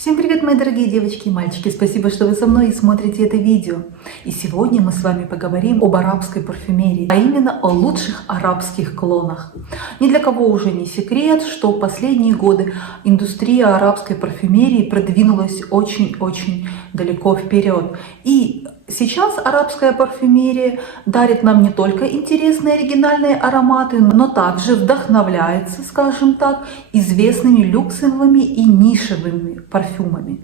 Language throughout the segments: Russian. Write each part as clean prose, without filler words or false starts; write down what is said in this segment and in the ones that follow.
Всем привет, мои дорогие девочки и мальчики! Спасибо, что вы со мной и смотрите это видео. И сегодня мы с вами поговорим об арабской парфюмерии, а именно о лучших арабских клонах. Ни для кого уже не секрет, что в последние годы индустрия арабской парфюмерии продвинулась очень-очень далеко вперед. И сейчас арабская парфюмерия дарит нам не только интересные оригинальные ароматы, но также вдохновляется, скажем так, известными люксовыми и нишевыми парфюмами.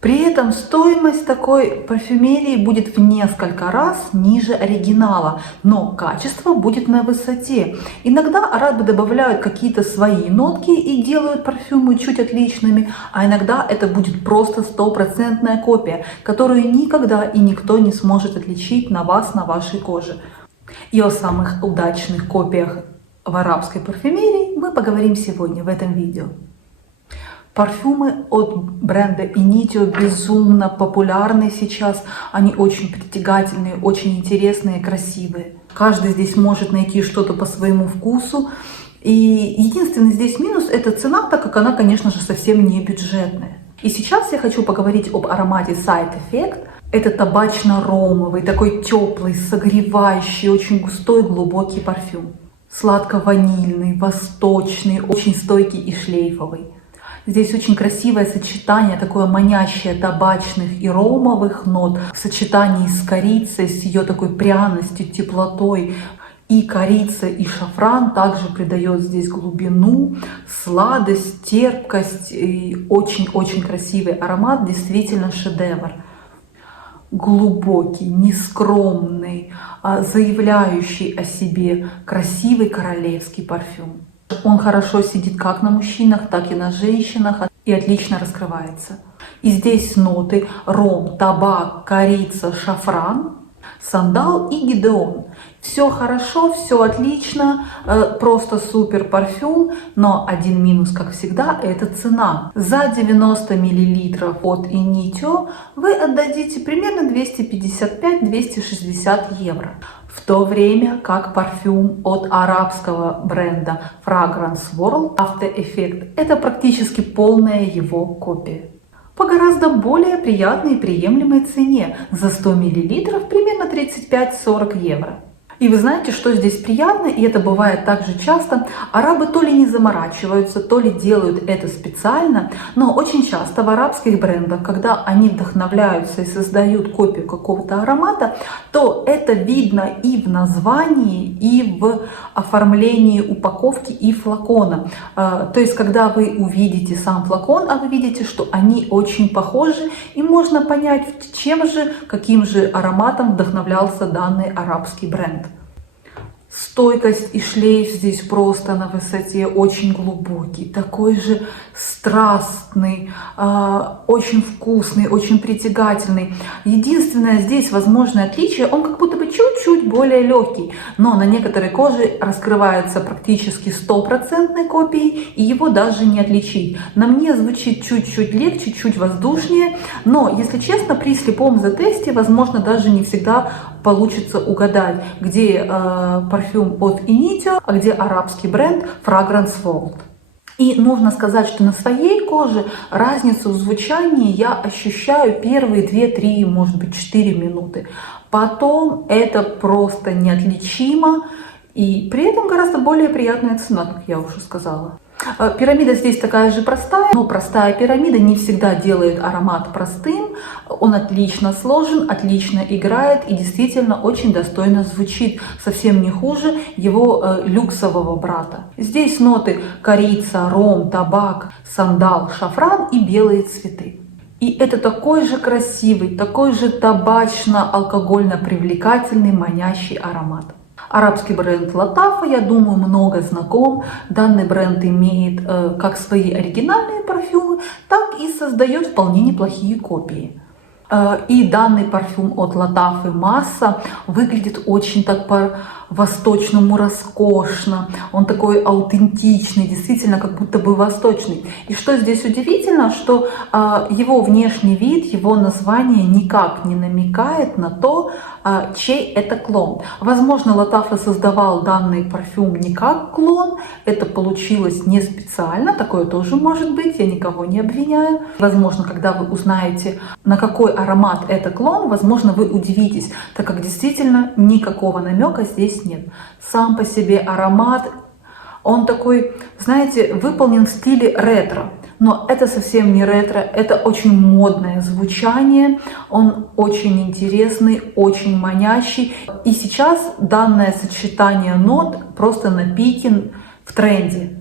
При этом стоимость такой парфюмерии будет в несколько раз ниже оригинала, но качество будет на высоте. Иногда арабы добавляют какие-то свои нотки и делают парфюмы чуть отличными, а иногда это будет просто стопроцентная копия, которую никогда и никто не сможет отличить на вас, на вашей коже. И о самых удачных копиях в арабской парфюмерии мы поговорим сегодня в этом видео. Парфюмы от бренда Initio безумно популярны сейчас. Они очень притягательные, очень интересные, красивые. Каждый здесь может найти что-то по своему вкусу. И единственный здесь минус — это цена, так как она, конечно же, совсем не бюджетная. И сейчас я хочу поговорить об аромате Side Effect. Это табачно-ромовый, такой теплый, согревающий, очень густой, глубокий парфюм. Сладко-ванильный, восточный, очень стойкий и шлейфовый. Здесь очень красивое сочетание, такое манящее табачных и ромовых нот в сочетании с корицей, с ее такой пряностью, теплотой. И корица, и шафран также придает здесь глубину, сладость, терпкость. И очень-очень красивый аромат, действительно шедевр. Глубокий, нескромный, заявляющий о себе красивый королевский парфюм. Он хорошо сидит как на мужчинах, так и на женщинах и отлично раскрывается. И здесь ноты: ром, табак, корица, шафран, сандал и гидеон. Все хорошо, все отлично, просто супер парфюм, но один минус, как всегда, это цена. За 90 мл от Initio вы отдадите примерно 255-260 евро. В то время как парфюм от арабского бренда Fragrance World After Effect — это практически полная его копия. По гораздо более приятной и приемлемой цене, за 100 мл примерно 35-40 евро. И вы знаете, что здесь приятно, и это бывает так же часто: арабы то ли не заморачиваются, то ли делают это специально, но очень часто в арабских брендах, когда они вдохновляются и создают копию какого-то аромата, то это видно и в названии, и в оформлении упаковки и флакона. То есть, когда вы увидите сам флакон, а вы видите, что они очень похожи, и можно понять, каким же ароматом вдохновлялся данный арабский бренд. Стойкость и шлейф здесь просто на высоте, очень глубокий, такой же страстный, очень вкусный, очень притягательный. Единственное здесь возможное отличие — он как будто бы чуть-чуть более легкий, но на некоторой коже раскрывается практически стопроцентной копией, и его даже не отличить. На мне звучит чуть-чуть легче, чуть воздушнее, но, если честно, при слепом затесте, возможно, даже не всегда получится угадать, где парфюм от Initio, а где арабский бренд Fragrance World. И нужно сказать, что на своей коже разницу в звучании я ощущаю первые 2-3, может быть 4 минуты. Потом это просто неотличимо, и при этом гораздо более приятная цена, как я уже сказала. Пирамида здесь такая же простая, но простая пирамида не всегда делает аромат простым. Он отлично сложен, отлично играет и действительно очень достойно звучит, совсем не хуже его люксового брата. Здесь ноты: корица, ром, табак, сандал, шафран и белые цветы. И это такой же красивый, такой же табачно-алкогольно привлекательный, манящий аромат. Арабский бренд Латафа, я думаю, много знаком. Данный бренд имеет как свои оригинальные парфюмы, так и создает вполне неплохие копии. И данный парфюм от Латафы Масса выглядит очень так по-восточному роскошно, он такой аутентичный, действительно как будто бы восточный. И что здесь удивительно, что его внешний вид, его название никак не намекает на то, чей это клон. Возможно, Латафа создавал данный парфюм не как клон, это получилось не специально, такое тоже может быть, я никого не обвиняю. Возможно, когда вы узнаете, на какой аромат это клон, возможно, вы удивитесь, так как действительно никакого намека здесь нет. Сам по себе аромат, он такой, знаете, выполнен в стиле ретро. Но это совсем не ретро, это очень модное звучание, он очень интересный, очень манящий. И сейчас данное сочетание нот просто на пике, в тренде.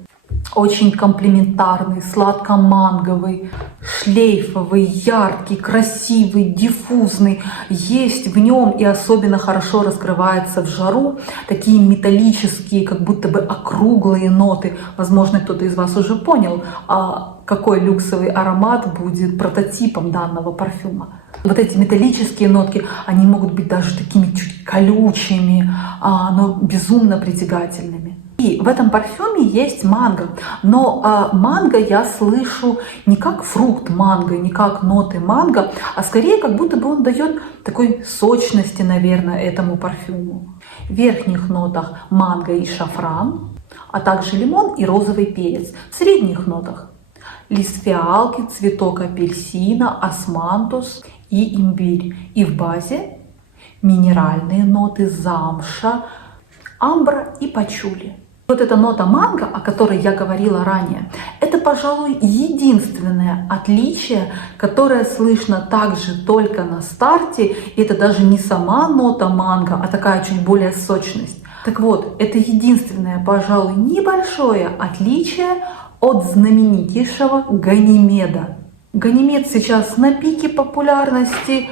Очень комплементарный, сладко-манговый, шлейфовый, яркий, красивый, диффузный. Есть в нем и особенно хорошо раскрывается в жару такие металлические, как будто бы округлые ноты. Возможно, кто-то из вас уже понял, какой люксовый аромат будет прототипом данного парфюма. Вот эти металлические нотки, они могут быть даже такими чуть колючими, но безумно притягательными. И в этом парфюме есть манго, но манго я слышу не как фрукт манго, не как ноты манго, а скорее как будто бы он дает такой сочности, наверное, этому парфюму. В верхних нотах манго и шафран, а также лимон и розовый перец. В средних нотах лист фиалки, цветок апельсина, османтус и имбирь. И в базе минеральные ноты замша, амбра и пачули. Вот эта нота манго, о которой я говорила ранее, это, пожалуй, единственное отличие, которое слышно также только на старте. И это даже не сама нота манго, а такая чуть более сочность. Так вот, это единственное, пожалуй, небольшое отличие от знаменитейшего Ганимеда. Ганимед сейчас на пике популярности,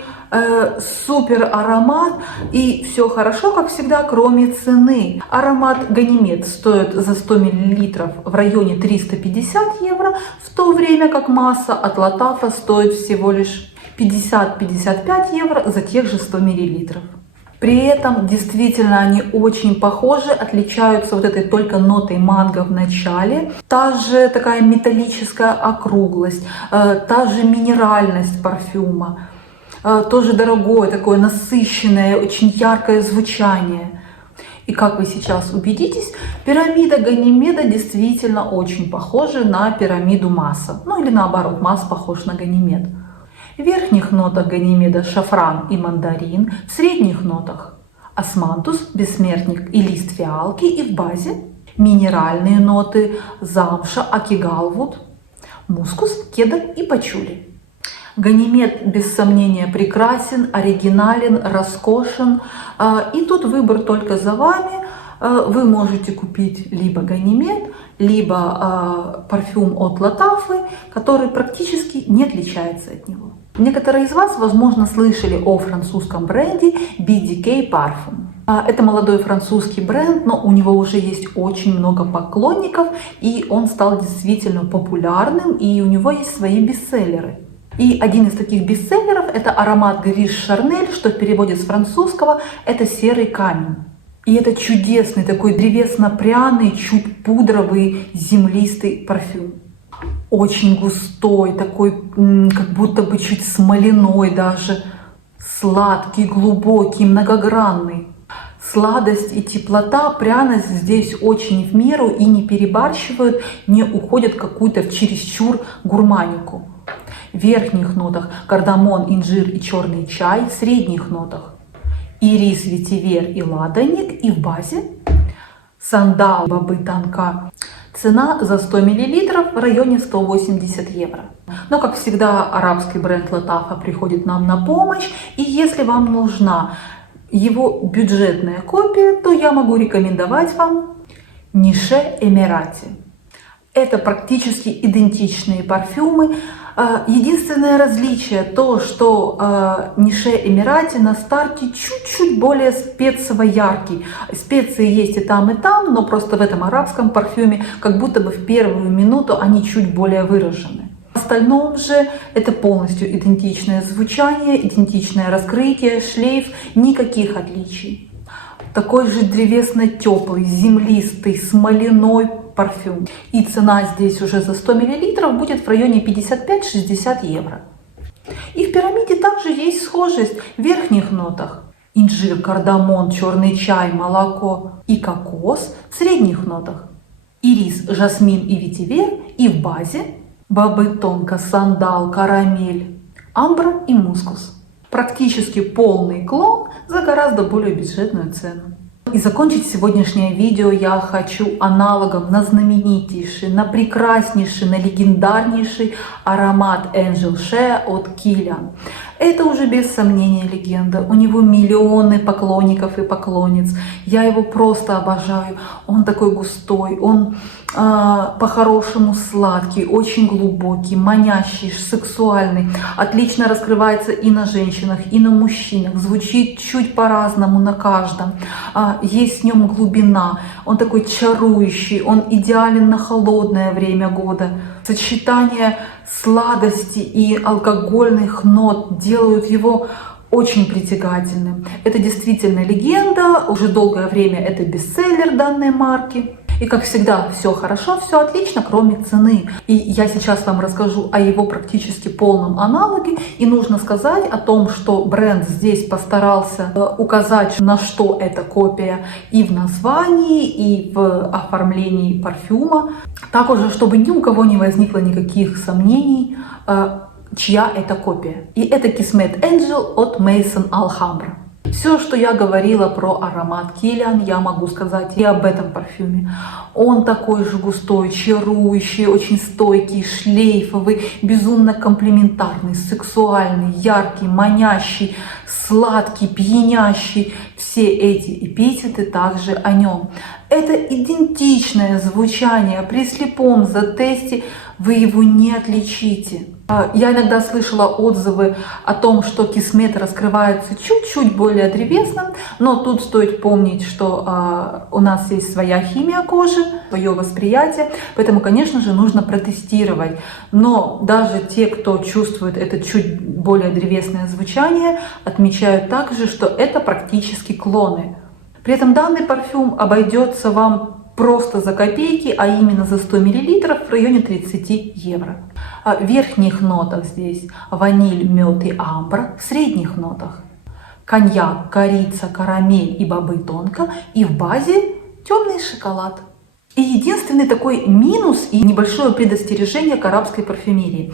супер аромат, и все хорошо, как всегда, кроме цены. Аромат Ганимед стоит за 100 мл в районе 350 евро, в то время как масса от Латафа стоит всего лишь 50-55 евро за тех же 100 мл. При этом действительно они очень похожи, отличаются вот этой только нотой манго в начале. Та же такая металлическая округлость, та же минеральность парфюма. Тоже дорогое, такое насыщенное, очень яркое звучание. И как вы сейчас убедитесь, пирамида Ганимеда действительно очень похожа на пирамиду Масса. Ну или наоборот, Масс похож на Ганимед. В верхних нотах Ганимеда шафран и мандарин, в средних нотах османтус, бессмертник и лист фиалки, и в базе минеральные ноты замша, акигалвуд, мускус, кедр и пачули. Ганимед без сомнения прекрасен, оригинален, роскошен. И тут выбор только за вами. Вы можете купить либо Ганимед, либо парфюм от Латафы, который практически не отличается от него. Некоторые из вас, возможно, слышали о французском бренде BDK Parfum. Это молодой французский бренд, но у него уже есть очень много поклонников, и он стал действительно популярным, и у него есть свои бестселлеры. И один из таких бестселлеров – это аромат Гриш Шарнель, что в переводе с французского – это серый камень. И это чудесный такой древесно-пряный, чуть пудровый, землистый парфюм. Очень густой, такой как будто бы чуть смоляной даже. Сладкий, глубокий, многогранный. Сладость и теплота, пряность здесь очень в меру и не перебарщивают, не уходят в какую-то чересчур гурманику. В верхних нотах кардамон, инжир и черный чай, в средних нотах ирис, ветивер и ладанник, и в базе сандал, бобы, тонка. Цена за 100 мл в районе 180 евро. Но, как всегда, арабский бренд Латафа приходит нам на помощь, и если вам нужна его бюджетная копия, то я могу рекомендовать вам Нише Эмирати. Это практически идентичные парфюмы. Единственное различие то, что Нише Эмирати на старте чуть-чуть более специево-яркий. Специи есть и там, но просто в этом арабском парфюме как будто бы в первую минуту они чуть более выражены. В остальном же это полностью идентичное звучание, идентичное раскрытие, шлейф, никаких отличий. Такой же древесно-теплый, землистый, смоляной парфюм. И цена здесь уже за 100 мл будет в районе 55-60 евро. И в пирамиде также есть схожесть в верхних нотах. Инжир, кардамон, черный чай, молоко и кокос в средних нотах. Ирис, жасмин и ветивер. И в базе бобы тонко, сандал, карамель, амбра и мускус. Практически полный клон за гораздо более бюджетную цену. И закончить сегодняшнее видео я хочу аналогом на знаменитейший, на прекраснейший, на легендарнейший аромат Angel Shea от Kilian. Это уже без сомнения легенда. У него миллионы поклонников и поклонниц. Я его просто обожаю. Он такой густой, он по-хорошему сладкий, очень глубокий, манящий, сексуальный. Отлично раскрывается и на женщинах, и на мужчинах. Звучит чуть по-разному на каждом. Есть в нем глубина. Он такой чарующий, он идеален на холодное время года. Сочетание сладости и алкогольных нот делают его очень притягательным. Это действительно легенда. Уже долгое время это бестселлер данной марки. И как всегда, все хорошо, все отлично, кроме цены. И я сейчас вам расскажу о его практически полном аналоге. И нужно сказать о том, что бренд здесь постарался указать, на что эта копия и в названии, и в оформлении парфюма. Так уже, чтобы ни у кого не возникло никаких сомнений, чья это копия. И это Kismet Angel от Maison Alhambra. Все, что я говорила про аромат Kilian, я могу сказать и об этом парфюме. Он такой же густой, чарующий, очень стойкий, шлейфовый, безумно комплиментарный, сексуальный, яркий, манящий, сладкий, пьянящий. Все эти эпитеты также о нем. Это идентичное звучание. При слепом затесте вы его не отличите. Я иногда слышала отзывы о том, что Kismet раскрывается чуть-чуть более древесным, но тут стоит помнить, что у нас есть своя химия кожи, свое восприятие, поэтому, конечно же, нужно протестировать. Но даже те, кто чувствует это чуть более древесное звучание, отмечают также, что это практически клоны. При этом данный парфюм обойдется вам просто за копейки, а именно за 100 мл в районе 30 евро. В верхних нотах здесь ваниль, мед и амбра, в средних нотах коньяк, корица, карамель и бобы тонко, и в базе темный шоколад. И единственный такой минус и небольшое предостережение к арабской парфюмерии.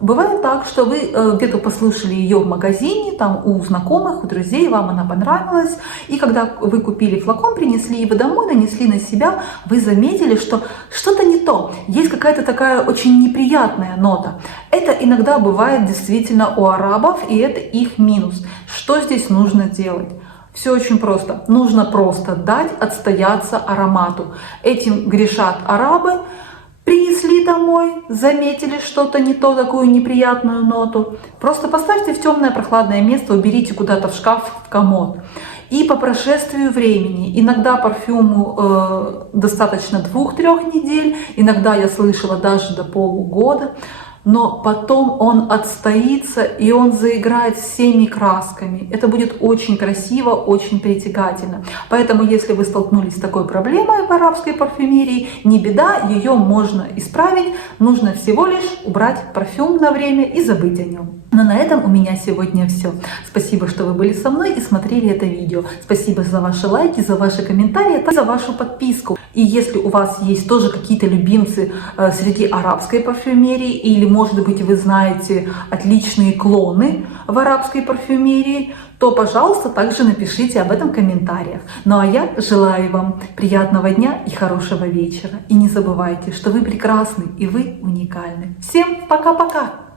Бывает так, что вы где-то послушали ее в магазине, там у знакомых, у друзей, вам она понравилась, и когда вы купили флакон, принесли его домой, нанесли на себя, вы заметили, что что-то не то, есть какая-то такая очень неприятная нота. Это иногда бывает действительно у арабов, и это их минус. Что здесь нужно делать? Все очень просто. Нужно просто дать отстояться аромату. Этим грешат арабы. Принесли домой, заметили что-то не то, такую неприятную ноту. Просто поставьте в темное прохладное место, уберите куда-то в шкаф, в комод. И по прошествию времени, иногда парфюму достаточно 2-3 недель, иногда я слышала даже до полугода. Но потом он отстоится и он заиграет всеми красками. Это будет очень красиво, очень притягательно. Поэтому, если вы столкнулись с такой проблемой в арабской парфюмерии, не беда, ее можно исправить. Нужно всего лишь убрать парфюм на время и забыть о нем. Но на этом у меня сегодня все. Спасибо, что вы были со мной и смотрели это видео. Спасибо за ваши лайки, за ваши комментарии, за вашу подписку. И если у вас есть тоже какие-то любимцы среди арабской парфюмерии, или, может быть, вы знаете отличные клоны в арабской парфюмерии, то, пожалуйста, также напишите об этом в комментариях. Ну а я желаю вам приятного дня и хорошего вечера. И не забывайте, что вы прекрасны и вы уникальны. Всем пока-пока!